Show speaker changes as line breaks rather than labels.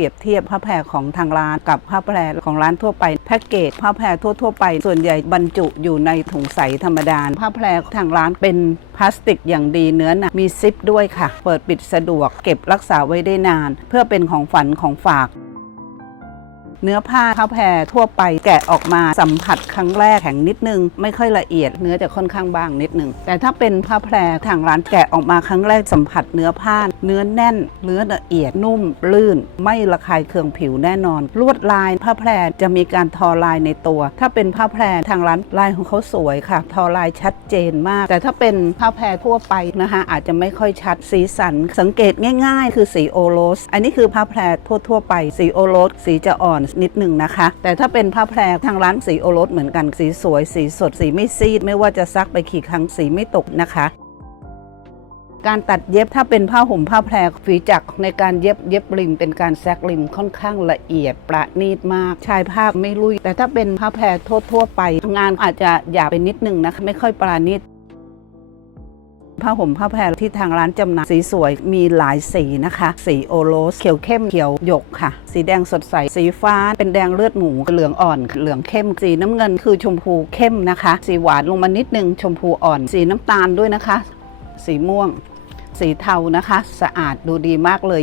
รียบเทียบผ้าแพรของทางร้านกับผ้าแพรของร้านทั่วไป แพ็กเกจผ้าแพรทั่ว ๆ ไป ส่วนใหญ่บรรจุอยู่ในถุงใสธรรมดาผ้าแพรทางร้านเป็นพลาสติกอย่างดีเนื้อหนะมีซิปด้วยค่ะ เปิดปิดสะดวกเก็บรักษาไว้ได้นาน เพื่อเป็นของฝันของฝาก เนื้อผ้าข้าวแพรทั่วไปแกะออกมาสัมผัสครั้งแรกแข็งนิดนึง ไม่ค่อยละเอียดเนื้อจะค่อนข้างบางนิดนึง แต่ถ้าเป็นผ้าแพรทางร้านแกะออกมาครั้งแรกสัมผัสเนื้อผ้า เนื้อแน่น เนื้อละเอียดนุ่ม ลื่น ไม่ระคายเคืองผิวแน่นอน ลวดลายผ้าแพรจะมีการทอลายในตัว ถ้าเป็นผ้าแพรทางร้านลายของเขาสวยค่ะ ทอลายชัดเจนมาก แต่ถ้าเป็นผ้าแพรทั่วไปนะคะอาจจะไม่ค่อยชัดสีสัน สังเกตง่าย ๆ คือสีโอโรส อันนี้คือผ้าแพรทั่วๆไปสีโอโรสสีจะอ่อนนิดหนึ่งนะคะ แต่ถ้าเป็นผ้าแพรทางร้านสีโอรสเหมือนกันสีสวย สีสดสีไม่ซีด ไม่ว่าจะซักไปกี่ครั้งสีไม่ตกนะคะการตัดเย็บถ้าเป็นผ้าห่มผ้าแพรฝีจักรในการเย็บเย็บริม เป็นการแซกริมค่อนข้างละเอียดประณีตมากชายผ้าไม่ลุย แต่ถ้าเป็นผ้าแพรทั่วๆไป งานอาจจะหยาบไปนิดนึงนะคะไม่ค่อยปราณีต ผ้าห่มผ้าแพรที่ทางร้านจำหน่ายสีสวยมีหลายสีนะคะ สีโอโรส เขียวเข้มเขียวหยกค่ะ สีแดงสดใส สีฟ้า เป็นแดงเลือดหมูเหลืองอ่อน เหลืองเข้ม สีน้ำเงินคือชมพูเข้มนะคะ สีหวานลงมานิดนึงชมพูอ่อน สีน้ำตาลด้วยนะคะ สีม่วง สีเทานะคะ สะอาดดูดีมากเลย